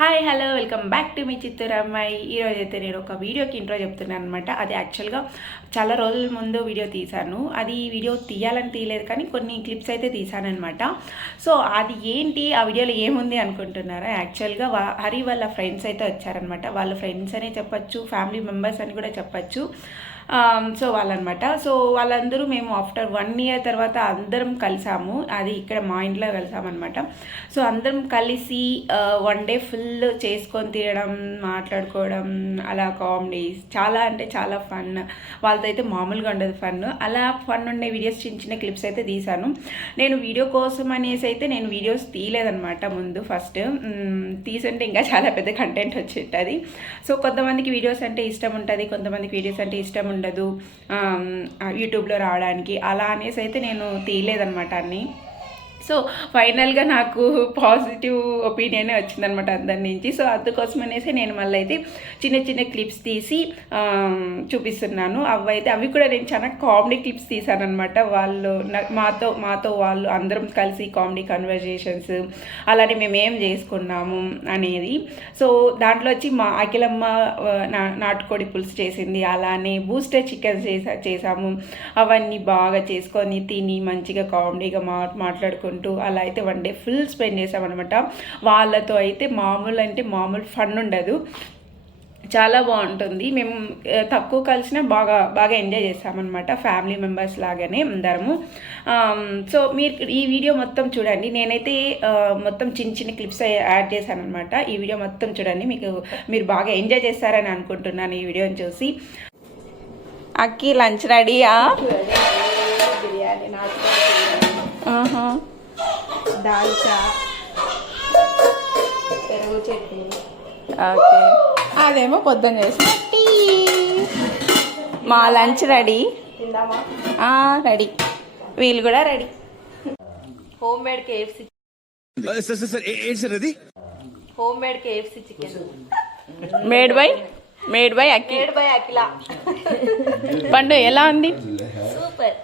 Hi hello welcome back to మీ చిత్తూరు అమ్మాయి. ఈరోజు అయితే నేను ఒక వీడియోకి ఇంట్రో చెప్తున్నాను అనమాట. అది యాక్చువల్గా చాలా రోజుల ముందు వీడియో తీశాను. అది వీడియో తీయాలని తీయలేదు, కానీ కొన్ని క్లిప్స్ అయితే తీశానమాట. సో అది ఏంటి, ఆ వీడియోలో ఏముంది అనుకుంటున్నారా? యాక్చువల్గా హరి వాళ్ళ ఫ్రెండ్స్ అయితే వచ్చారనమాట. వాళ్ళ ఫ్రెండ్స్ అనే చెప్పచ్చు, ఫ్యామిలీ మెంబర్స్ అని కూడా చెప్పచ్చు. సో వాళ్ళనమాట. సో వాళ్ళందరూ మేము ఆఫ్టర్ 1 year తర్వాత అందరం కలిసాము. అది ఇక్కడ మా ఇంట్లో కలిసామన్నమాట. సో అందరం కలిసి 1 day ఫుల్ చేసుకొని తినడం, మాట్లాడుకోవడం, అలా కామెడీస్, చాలా అంటే చాలా ఫన్. వాళ్ళతో అయితే మామూలుగా ఉండదు ఫన్. అలా ఫన్ ఉండే వీడియోస్ చిన్న చిన్న క్లిప్స్ అయితే తీశాను. నేను వీడియో కోసం అనేసి అయితే నేను వీడియోస్ తీయలేదనమాట ముందు. ఫస్ట్ తీసుంటే ఇంకా చాలా పెద్ద కంటెంట్ వచ్చేది. సో కొంతమందికి వీడియోస్ అంటే ఇష్టం ఉంటుంది, కొంతమందికి వీడియోస్ అంటే ఇష్టం ఉండదు యూట్యూబ్లో రావడానికి. అలా అనేసి అయితే నేను తీయలేదనమాట అన్నీ. సో ఫైనల్గా నాకు పాజిటివ్ ఒపీనియనే వచ్చిందనమాట అందరి నుంచి. సో అందుకోసం అనేసి నేను మళ్ళీ అయితే చిన్న చిన్న క్లిప్స్ తీసి చూపిస్తున్నాను. అవి కూడా నేను చాలా కామెడీ క్లిప్స్ తీసానమాట. వాళ్ళు మాతో వాళ్ళు అందరం కలిసి కామెడీ కన్వర్జేషన్స్, అలానే మేము ఏం చేసుకున్నాము అనేది. సో దాంట్లో వచ్చి మా అఖిలమ్మ నాటుకోడి పులుసు చేసింది, అలానే బూస్టర్ చికెన్ చేసాము. అవన్నీ బాగా చేసుకొని తిని మంచిగా కామెడీగా మాట్లాడుకుంటూ అలా అయితే 1 day ఫుల్ స్పెండ్ చేసామన్నమాట. వాళ్ళతో అయితే మామూలు అంటే మామూలు ఫన్ ఉండదు, చాలా బాగుంటుంది. మేము తక్కువ కలిసినా బాగా ఎంజాయ్ చేస్తామన్నమాట, ఫ్యామిలీ మెంబర్స్ లాగానే అందరము. సో మీరు ఈ వీడియో మొత్తం చూడండి. నేనైతే మొత్తం చిన్న చిన్న క్లిప్స్ యాడ్ చేశాను అనమాట. ఈ వీడియో మొత్తం చూడండి, మీరు బాగా ఎంజాయ్ చేస్తారని అనుకుంటున్నాను ఈ వీడియోని చూసి. అక్కి లంచ్ రెడీయా? బిర్యానీ, దాల్చా, పెరుగు చట్నీ. ఓకే, అదేమో పొద్దున్న చేసిన టీ. మా లంచ్ రెడీ. తిందామా? రెడీ, వీళ్ళు కూడా ready. Home made KFC. Home made KFC chicken made by Akhila. పండు ఎలా ఉంది? సూపర్.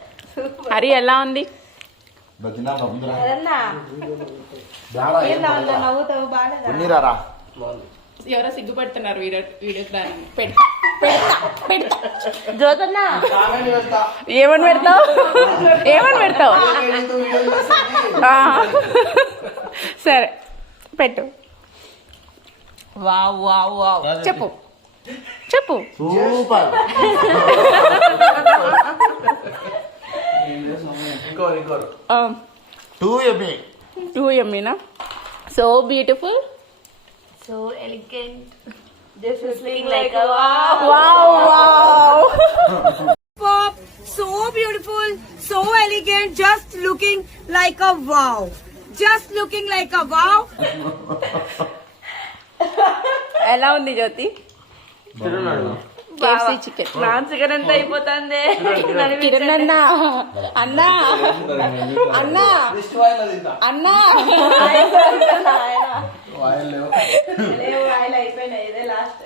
హరి ఎలా ఉంది? ఎవరో సిగ్గుపడుతున్నారు వీడియోస్. ఏమని పెడతావు? సరే పెట్టు. వావ్ వావ్ వావ్, చెప్పు. Super. Too yummy na? So beautiful, so elegant, just looking like a wow. Pop, so beautiful, so elegant, just looking like a wow. ఎలా ఉంది జ్యోతి? KFC chicken. నాన్ చికెన్ ఎంత అయిపోతుంది? కిరణ్ అన్నా అయిపోయినాయి, ఇదే లాస్ట్.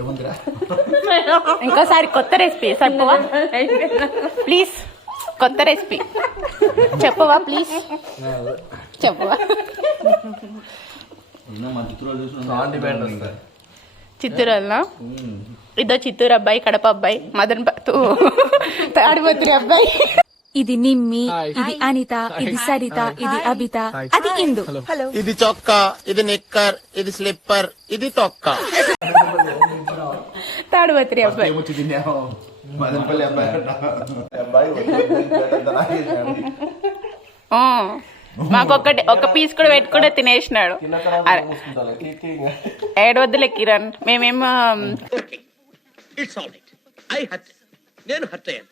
ఏముందిరా? ఇంకోసారి కొత్త రెసిపీ చెప్పవా ప్లీజ్? కొత్త రెసిపీ చెప్పవా ప్లీజ్? చెప్పవా? చిత్తూరు వాళ్ళ ఇదో చిత్తూరు అబ్బాయి, కడప అబ్బాయి, తాడిపత్రి అబ్బాయి. ఇది నిమ్మి, ఇది అనిత, ఇది సరిత, ఇది అబిత, అది ఇందు. ఇది చొక్కా, ఇది నిక్కర్, ఇది స్లిప్పర్, ఇది తొక్క. తాడిపత్రి అబ్బాయి. మాకొక్కటి ఒక పీస్ కూడా పెట్టుకుంటే తినేసినాడు. ఏడవద్దులే కిరణ్, మేమేమో నేను హర్ట్ అయ్యాను.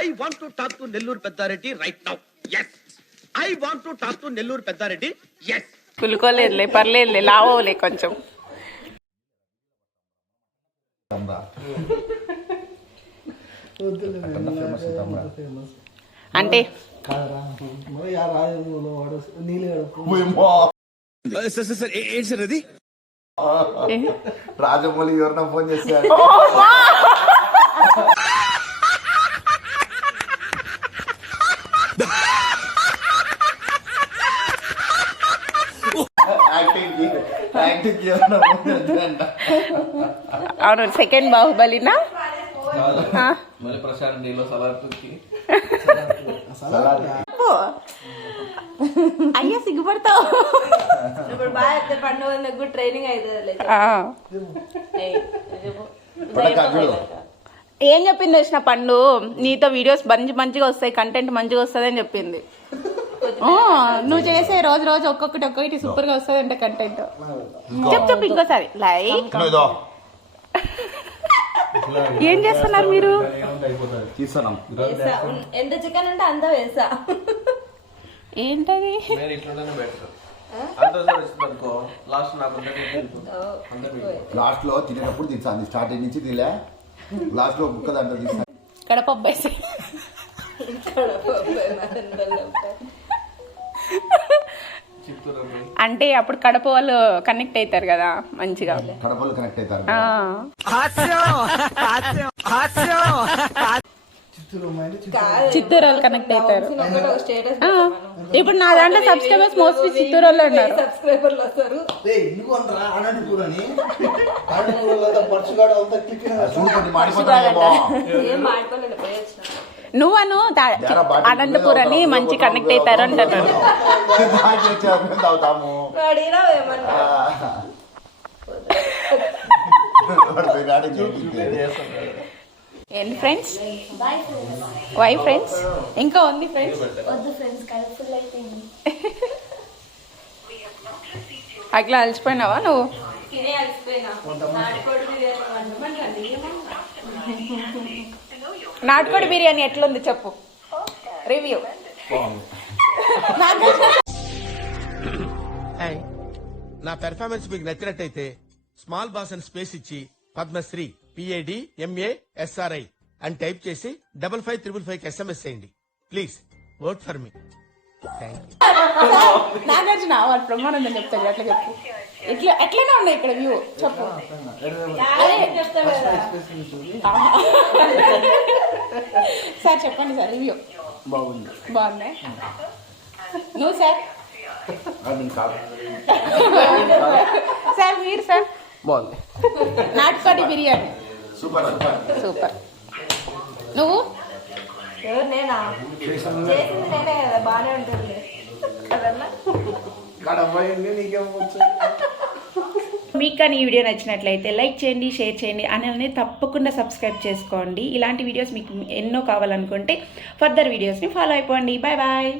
I want to talk to Nellore Peddhareddy right now. Yes. I want to talk to Nellore Peddhareddy. Yes. కులుకోలేదులే, పర్లేదులే, లావోలే కొంచెం. అంటే రాజమౌళి ఎవరన్నా ఫోన్ చేస్తారు. బయటికి ఏమన్నా పోతుందంట. అవును సెకండ్ బాహుబలినా ఆ. మరి ప్రశాంత్ నీలో సలార్కి అయ్యా సిగ్గుపడతావు ఇప్పుడు బాగా చెప్తే పండుగ నాకు ట్రైనింగ్ అవుతుంది. ఆ. ఏం చెప్పింది వచ్చిన పండు నీతో వీడియోస్ మంచిగా వస్తాయి, కంటెంట్ మంచిగా వస్తుంది అని చెప్పింది. నువ్వు చేసే రోజు రోజు ఒక్కొక్కటి సూపర్ గా వస్తుంది అంటే కంటెంట్. చెప్పు ఇంకోసారి లైక్. ఇదో ఏం చేస్తున్నారు మీరు? తీస్తున్నాం. ఎంత చికెన్ అంటే అంతా వేసా. ఏంటది? నేను ఇట్లుంటేనే బెటర్. అంత వచ్చింది అనుకో లాస్ట్ నాకు లాస్ట్ లో తినేటప్పుడు తీసాను. స్టార్టింగ్ నుంచి తిలే లాస్ట్ లో బుక్క దాంట్లో తీసాను. కడప అబ్బాయి అంటే అప్పుడు కడప వాళ్ళు కనెక్ట్ అవుతారు కదా మంచిగా. కడపలు కనెక్ట్ అవుతారు. చిత్తూరు వాళ్ళు కనెక్ట్ అవుతారు. ఇప్పుడు నా దాంట్లో సబ్స్క్రైబర్స్ మోస్ట్లీ చిత్తూరు వాళ్ళు ఉన్నారు. సబ్స్క్రైబర్లు వస్తారు. ఏం మాట్లాడలేదు పోయొచ్చు. నువ్వను అనంతపూర్ అని మంచి కనెక్ట్ అవుతారు అంటున్నాను. అవుతాము. అడిగినా ఏమన్నా ఏంటి ఫ్రెండ్స్? Why friends? ఇంకా ఉంది ఫ్రెండ్స్. అట్లా అలసిపోయినావా నువ్వు? తినే అలసిపోయినా. నాటుకోడి బిర్యానీ వండమంటండి. నాటుకోడి బిర్యానీ ఎట్లుంది చెప్పు, రివ్యూ. నా పెర్ఫార్మెన్స్ మీకు నచ్చినట్టయితే స్మాల్ బాస్ అని స్పేస్ ఇచ్చి పద్మశ్రీ PADMASRI అని టైప్ చేసి 55555 SMS చేయండి. Please vote for me. Nagarjuna వాళ్ళు బ్రహ్మానందం చెప్తాడు అట్లా చెప్పు. ఎట్లనే ఉన్నాయి ఇక్కడ వ్యూ చెప్పు. సార్ చెప్పండి సార్ రివ్యూ. బాగుంది. నువ్వు సార్? సార్ మీరు సార్? బాగుంది. నాటుకోడి బిర్యానీ సూపర్ సూపర్ సూపర్. నువ్వు? ఎవరు నేనా? చేసింది నేనే కదా, బాగానే ఉంటుంది కదన్నా. మీకు కానీ ఈ వీడియో నచ్చినట్లయితే లైక్ చేయండి, షేర్ చేయండి, అలానే తప్పకుండా సబ్స్క్రైబ్ చేసుకోండి. ఇలాంటి వీడియోస్ మీకు ఎన్నో కావాలనుకుంటే ఫర్దర్ వీడియోస్ని ఫాలో అయిపోండి. Bye bye.